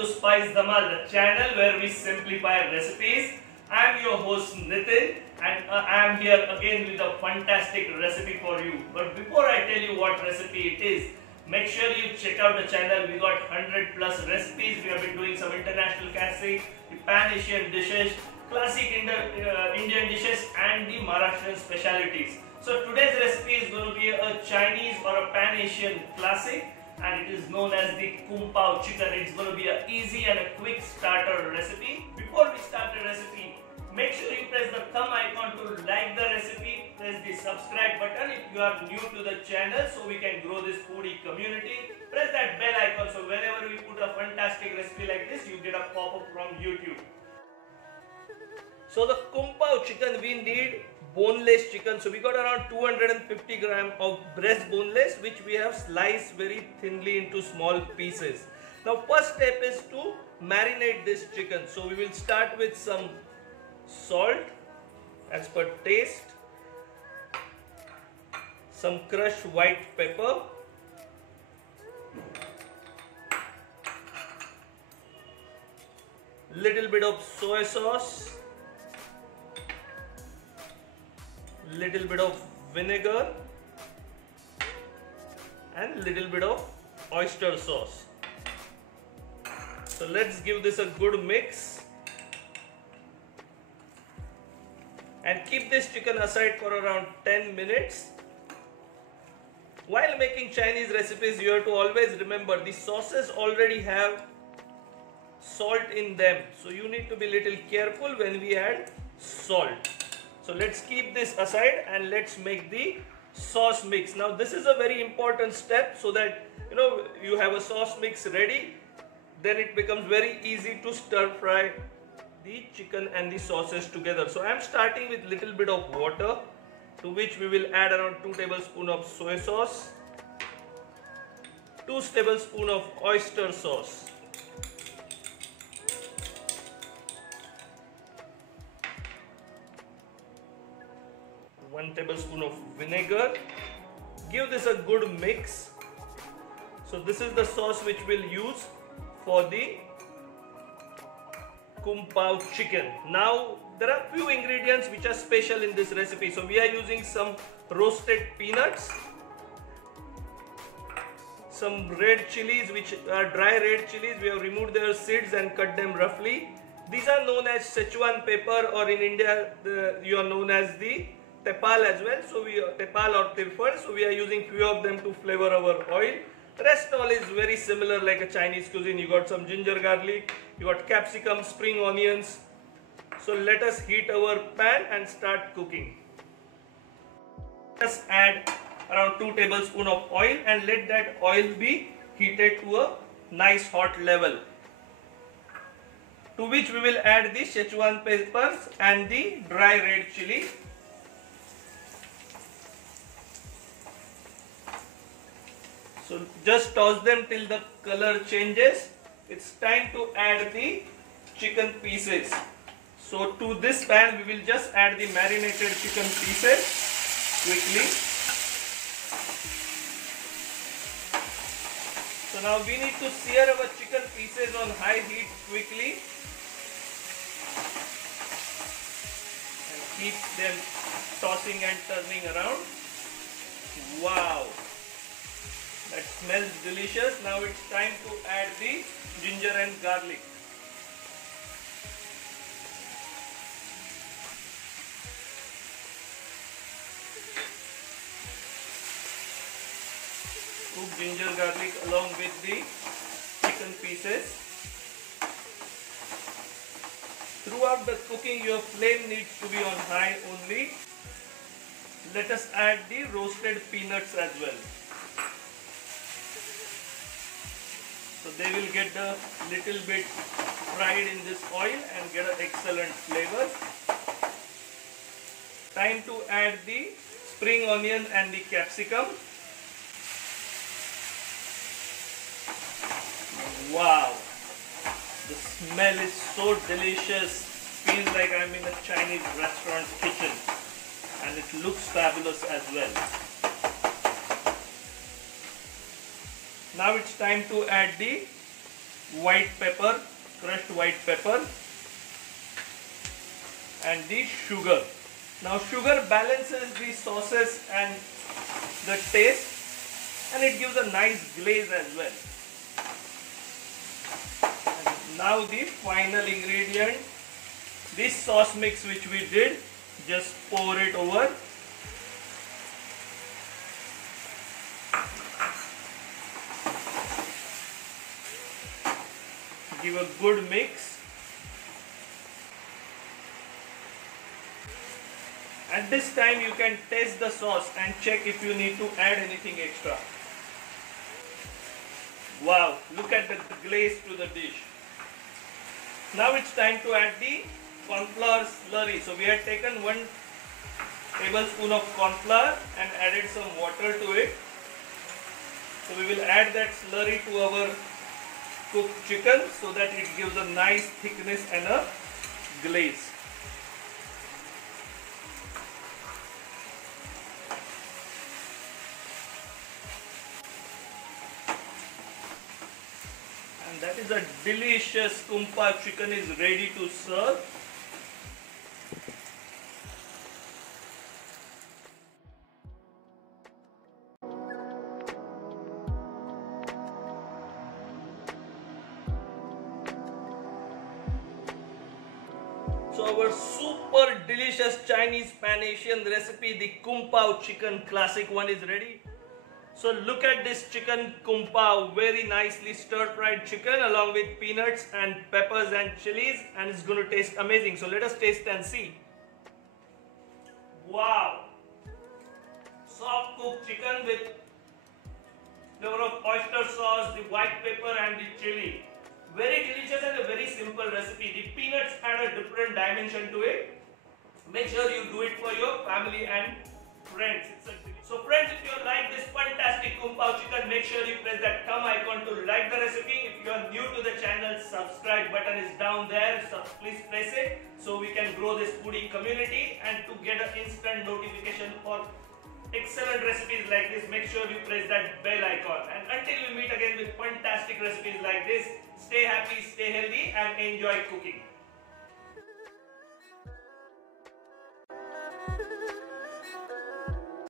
to Spice Dhamal, the channel where we simplify recipes. I am your host Nitin, and I am here again with a fantastic recipe for you. But before I tell you what recipe it is, make sure you check out the channel. We got 100 plus recipes. We have been doing some international cuisine, the Pan Asian dishes, classic Indian dishes, and the Maharashtrian specialities. So today's recipe is going to be a Chinese or a Pan Asian classic, and it is known as the Kung Pao chicken. It's going to be an easy and a quick starter recipe. Before we start the recipe, make sure you press the thumb icon to like the recipe, press the subscribe button if you are new to the channel so we can grow this foodie community. Press that bell icon so whenever we put a fantastic recipe like this, you get a pop-up from YouTube. So the Kung Pao chicken, we need boneless chicken. So we got around 250 gram of breast boneless, which we have sliced very thinly into small pieces. Now first step is to marinate this chicken. So we will start with some salt as per taste, some crushed white pepper, little bit of soy sauce, little bit of vinegar, and little bit of oyster sauce. So let's give this a good mix and keep this chicken aside for around 10 minutes. While making Chinese recipes, you have to always remember the sauces already have salt in them, so you need to be little careful when we add salt. So let's keep this aside and let's make the sauce mix. Now this is a very important step, so that you have a sauce mix ready, then it becomes very easy to stir fry the chicken and the sauces together. So I am starting with little bit of water, to which we will add around 2 tablespoons of soy sauce, 2 tablespoons of oyster sauce, 1 tablespoon of vinegar. Give this a good mix. So this is the sauce which we'll use for the Kung Pao chicken. Now there are few ingredients which are special in this recipe. So we are using some roasted peanuts, some red chilies which are dry red chilies. We have removed their seeds and cut them roughly. These are known as Sichuan pepper, or in India you are known as the Tepal as well. So Tepal or Tirfal. So we are using few of them to flavor our oil. Rest all is very similar like a Chinese cuisine. You got some ginger garlic, you got capsicum, spring onions. So let us heat our pan and start cooking. Just add around 2 tablespoons of oil and let that oil be heated to a nice hot level, to which we will add the Sichuan peppers and the dry red chili. So just toss them till the color changes. It's time to add the chicken pieces. So to this pan we will just add the marinated chicken pieces quickly. So now we need to sear our chicken pieces on high heat quickly and keep them tossing and turning around. Wow! That smells delicious. Now it's time to add the ginger and garlic. Cook ginger garlic along with the chicken pieces. Throughout the cooking, your flame needs to be on high only. Let us add the roasted peanuts as well. So they will get a little bit fried in this oil and get an excellent flavor. Time to add the spring onion and the capsicum. Wow! The smell is so delicious. Feels like I'm in a Chinese restaurant kitchen, and it looks fabulous as well. Now it's time to add the white pepper, crushed white pepper, and the sugar. Now sugar balances the sauces and the taste, and it gives a nice glaze as well. And now the final ingredient, this sauce mix which we did, just pour it over. Give a good mix. At this time you can taste the sauce and check if you need to add anything extra. Wow, look at the glaze to the dish. Now it's time to add the corn flour slurry. So we had taken 1 tablespoon of corn flour and added some water to it. So we will add that slurry to our cooked chicken so that it gives a nice thickness and a glaze. And that is a delicious Kung Pao chicken is ready to serve. So our super delicious Chinese Pan Asian recipe, the Kung Pao chicken classic one, is ready. So look at this chicken Kung Pao, very nicely stir-fried chicken along with peanuts and peppers and chilies, and it's going to taste amazing. So let us taste and see. Wow! Soft cooked chicken with flavor of oyster sauce, the white pepper and the chili. Very delicious and a very simple recipe. The peanuts add a different dimension to it. Make sure you do it for your family and friends. So friends, if you like this fantastic Kung Pao chicken, make sure you press that thumb icon to like the recipe. If you are new to the channel, subscribe button is down there. So please press it so we can grow this foodie community, and to get an instant notification for excellent recipes like this, make sure you press that bell icon. And until we meet again with fantastic recipes like this, stay happy, stay healthy and enjoy cooking.